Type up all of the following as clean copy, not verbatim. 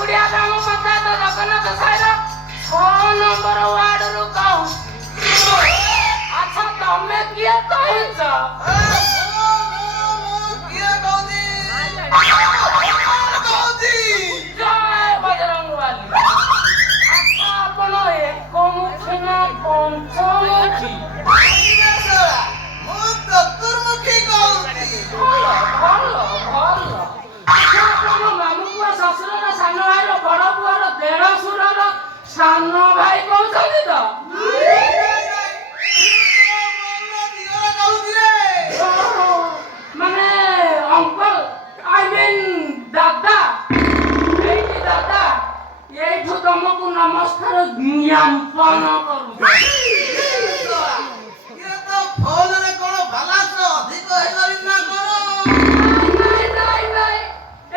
ଠାକୁରିଆ ଗ୍ରାମ ପଞ୍ଚାୟତ ଜଗନ୍ନାଥ ସାହିର 6 ନମ୍ବର ୱାର୍ଡରୁ କହୁଛି। ଆଚ୍ଛା ତମେ କିଏ କହୁଛ? ଜୟ ବଜରଙ୍ଗବାଲି। ଆଚ୍ଛା ଆପଣ ଏକମୁଖୀ ନା ପଞ୍ଚମୁଖୀ? ଭଲ ଭଲ ଭଲ। ଆଚ୍ଛା ଆପଣ ମାମୁଁ ପୁଅ ଶ୍ୱଶୁରର ସାନ ଭାଇର ବଡ ପୁଅର ଦେଢଶୁରର ସାନ ଭାଇ କହୁଛନ୍ତି ତ? ମାନେ ଅଙ୍କଲ ଆଇ ମିନ୍ ଦାଦା। ଏଇଠି ଦାଦା ଏଇଠୁ ତମକୁ ନମସ୍କାର ଜ୍ଞାପନ କରୁଛି।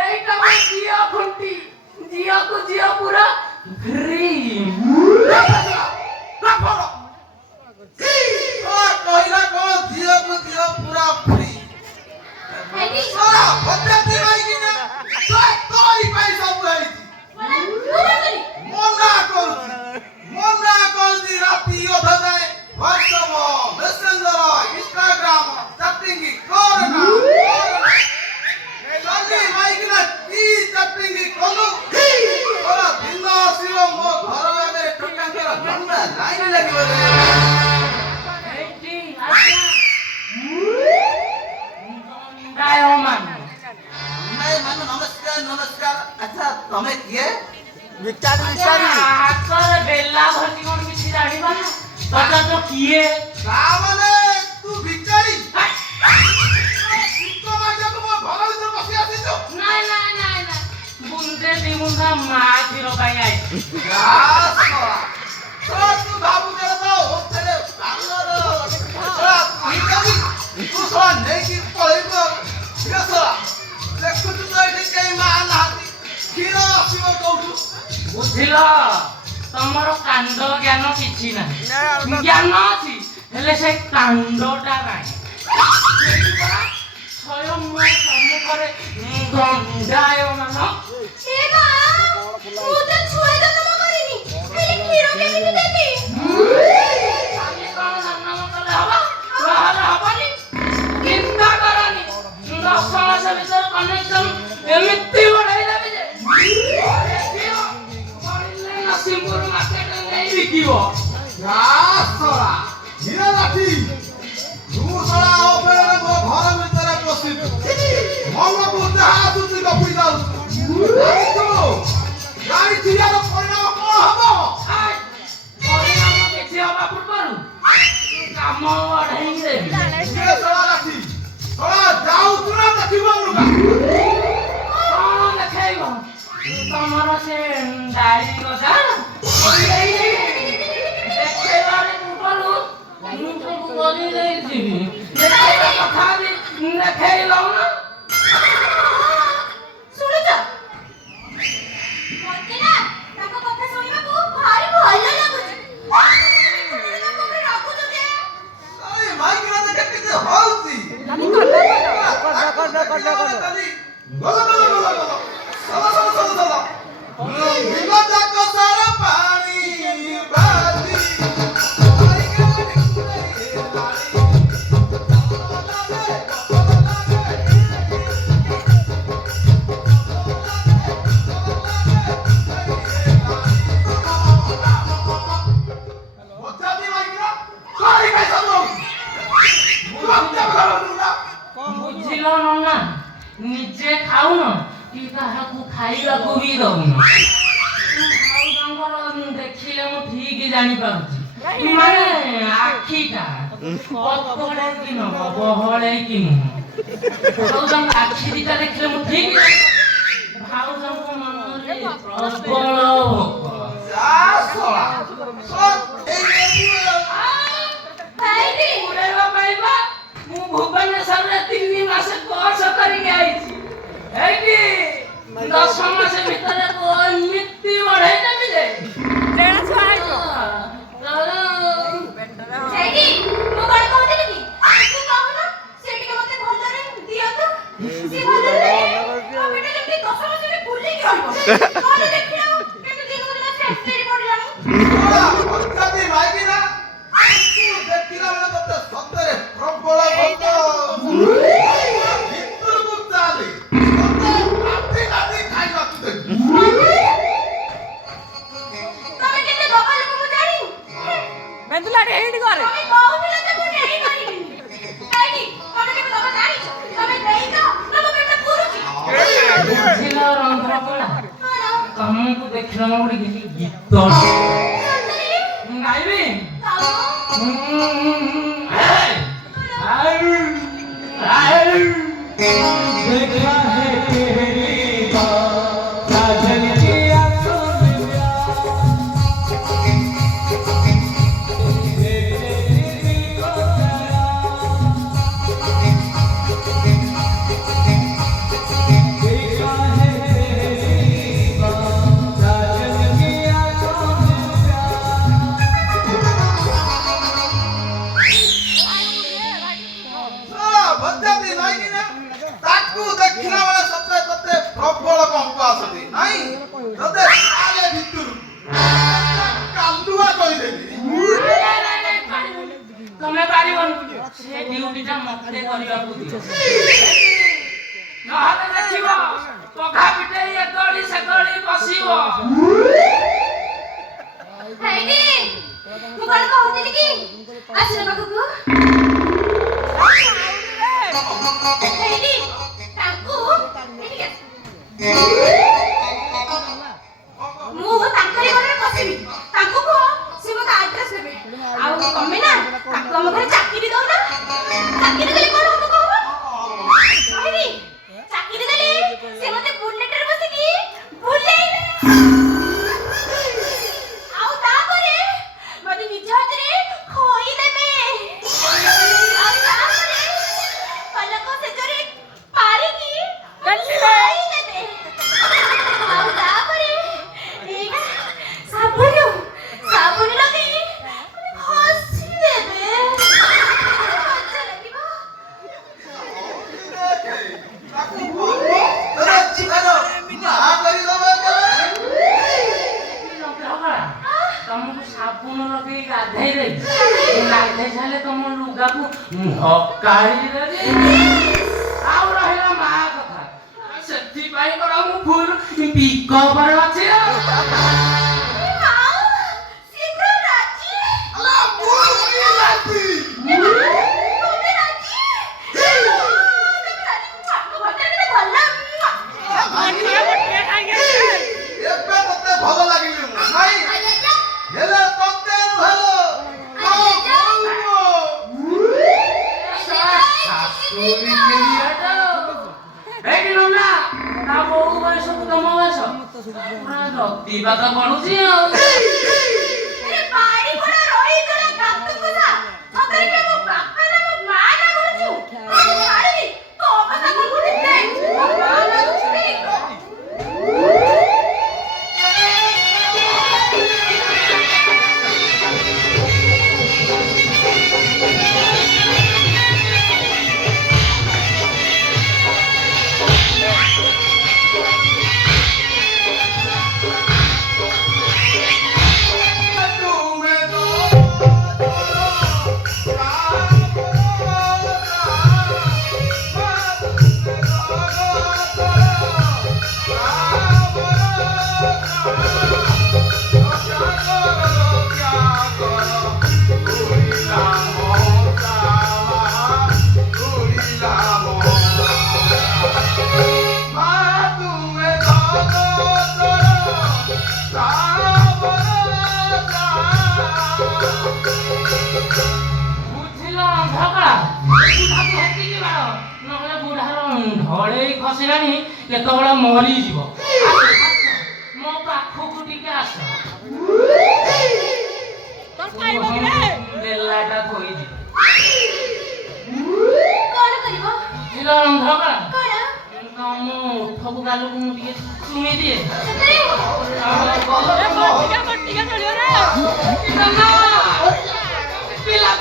এইটা আমার জিও খুঁটি, জিওକୁ জিও পুরা ফ্রি। ହାତରେ ବେଲା ଭର୍ତ୍ତି କଣ କିଛି ଜାଣିପାରୁନ? ପଚାରୁଛ କିଏ? ବୁନ୍ଦେ ଦି ବୁନ୍ଦା ମା କ୍ଷୀର ପାଇଁ ଆଇଛି। ବୁଝିଲ ତମର କାଣ୍ଡ ଜ୍ଞାନ କିଛି ନାହିଁ। ଜ୍ଞାନ ଅଛି ହେଲେ ସେ କାଣ୍ଡଟା ନାହିଁ। ସ୍ୱୟଂ ମୋ ସମ୍ମୁଖରେ ଦଣ୍ଡାୟମାନ। ଖାଲି କଣ ଜନ୍ମ କଲେ ହବ? ନହେଲେ ହବନି। ଚିନ୍ତା କରନି 10 ମାସ ଭିତରେ କନେକ୍ସନ ଏମିତି ବଢେଇ ଦେବି ଯେ ନସିଂପୁର ମାର୍କେଟରେ ନେଇ ବିକିବ। କିଛି ହବା ପୂର୍ବରୁ କାମ ବଢେଇ ଦେବି। କଣ ଦେଖେଇବ? ତମର ସେ ଦାଢି ଗଜା ଦେଖେଇବାରେ ପୂର୍ବରୁ ମୁଁ ସବୁ କରି ଦେଇଥିବି। ଦେଖେଇବା କଥା ବି ଦେଖେଇ ଦଉନ। ବୁଝିଲ ନନା, ନିଜେ ଖାଉନ କି କାହାକୁ ଖାଇବାକୁ ବି ଦଉନ। ଭାଉଜଙ୍କର ଦେଖିଲେ ମୁଁ ଠିକ ଜାଣିପାରୁଛି ମାନେ ଆଖିଟା ପତଳେ କି ନବ ବହଳେ କି ନୁହଁ। ଭାଉଜଙ୍କ ଆଖି ଦିଟା ଦେଖିଲେ ମୁଁ ଠିକ ଭାଉଜଙ୍କ ମନରେ ପ୍ରବଳ ଭୋକ। ମୁଁ ଭୁବନେଶ୍ୱରରେ 3 ମାସ କୋର୍ସ କରିକି ଆଇଛି। ଏଇଠି 10 ମାସ ଭିତରେ ଏମିତି ବଢେଇ ଦେବି ଯେ ରହିବ। ଅତ୍ୟାଧି ମାଇକି ନା ଦେଖିଲା ବେଳେ ତତେ ସତରେ ପ୍ରବଳ ଭୋକ ଭିତରକୁ ଚାଲେ ତତେ ରାତି ରାତି ଖାଇବାକୁ ଦେବି। ତମେ କେତେ ବୋକା ଲୋକ ମୁଁ ଜାଣି ବେନ୍ଦୁଲାଟି ହେଇଟି ଘରେ ତମେ କହୁଥିଲ ଯେ ମୁଁ ନେଇ ପାରିବିନି ଏଇଠି ତମେ କେତେ ଦବା ଜାଣିଛ ତମେ ଦେଇଛ ନା ମୋ ପେଟ ପୁରୁଛି ବୁଝିଲ ରନ୍ଧ୍ରକଳା ତମକୁ ଦେଖିଲା ମୁଁ ଗୋଟେ କିଛି ଗୀତ ଗାଇବି देखा है साजन की आंखों में ଅତ୍ୟାଧି ମାଇକି ନା ତାକୁ ଦେଖିଲା ବେଳେ ସତରେ ତତେ ପ୍ରବଳ କମ୍ପ ଆସନ୍ତି ନାଇଁ ତତେ ଚାଲେ ଭିତରୁ କାଲୁଆ କହିଦେବି। ତମେ ପାରିବନି ସେ ଡ୍ୟୁଟିଟା ମତେ କରିବାକୁ ଦିଅ ନହେଲେ ଦେଖିବ ପଘା ପିଟେଇ ଏକଳି ସେକଳି ବସିବ। ହେଇଟି ମୁଁ କଣ କହୁଥିଲି କି ଆସିଲ ପାଖକୁ ହେଇଟି ତାଙ୍କୁ ଏଠିକି ଆସ। ମୁଁ ତାଙ୍କରି ଘରେ ବସିବି ତାଙ୍କୁ କୁହ ସେ ମୋତେ ଆଡ୍ରେସ୍ ଦେବେ ଆଉ ତମେ ନା ତାଙ୍କୁ ଆମ ଘରେ ଚାକିରି ଦଉନା ଚାକିରି ଦେଲେ କଣ ହବ କହ କହିବି ଚାକିରି ଦେଲେ ସେ ମୋତେ ବୁଲେଟରେ ବସିକି ବୁଲେଇବେ ଆଉ ତାପରେ ମୋତେ ନିଜ ହାତରେ ଖୋଇଦେବେ ଆଉ ତାପରେ ପଲକ ସେଜରେ ପାରିକି ଖୋଇଦେବେ ଆଉ ତାପରେ ଏଇଟା ସାବୁନ ଲଗେଇ ଘଷି ଦେବେ ମଜା ଲାଗିବ। ତାକୁ ତତେ ଛିଡାର ନା କରିଦବ ରନ୍ଧ୍ରକଳା ତମକୁ ସାବୁନ ଲଗେଇ ଗାଧେଇ ଦେବି ଗାଧେଇ ସାରିଲେ ତମ ଲୁଗାକୁ ହକାଳି ଦେବି ଆଉ ରହିଲା ମା କଥା ସେଥିପାଇଁ କର ମୁଁ ଫୁଲ ପିକ ଉପରେ ଅଛି ଆଉ। ଶୀଘ୍ର ରାଜି ଆଲା ମୁଁ କିଏ ରାତି ତମେ ରାଜି ଏବେ ତତେ ଭଲ ଲାଗିଲି ମୁଁ ନାଇଁ ହେଲେ ତତେ ଭଲ ଶାଶୁରି ଖେଳିଆଟା ଏଇଠି ନନା ତା ବୋଉ ବୟସକୁ ତମ ବୟସ ପୁରା ରତିବାଦ ପଡୁଛି ଆଉ। ଢଳେଇ ଖସିଲାଣି କେତେବେଳେ ମରିଯିବ। ମୋ ପାଖକୁ ଟିକେ ଆସ ବେଲାଟା ଥୋଇଯିବ ରନ୍ଧ୍ରକଳା ତମ ଓଠକୁ ଗାଲକୁ ମୁଁ ଟିକେ ଚୁମି ଦିଏ ପିଲା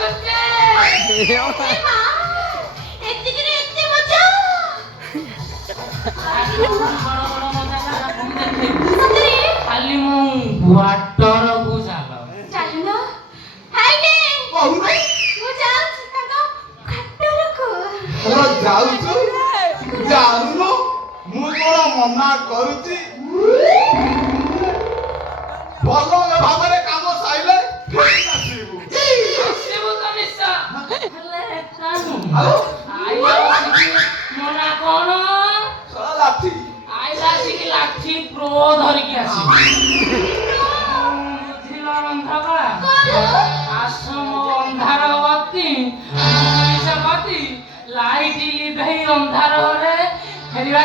ଖାଲି ମୁଁ ୱାଟରକୁ ଯାଏ ଜାଣୁନୁ ମୁଁ କଣ ମନା କରୁଛି ଭଲ ଭାବରେ କାମ ସାଇଲେ ଫେରି ଆସିବୁ ଆସିବୁ ତ ନିଶ୍ଚୟ ହେଲେ କାନୁ ଆଉ ଆଇଲା ବସିକି ମନା କଣ ଶଳା ଲାଠି ଆଇଲା ଆସିକି ଲାଠି ପ୍ରୋ ଧରିକି ଆସିବୁ ବୁଝିଲ ରନ୍ଧାବା ଆଶ୍ରମ ଅନ୍ଧାରବତୀ ମଣିଷପତି ଲାଇଟ ଲିଭେଇ ଅନ୍ଧାରରେ ଫେରିବା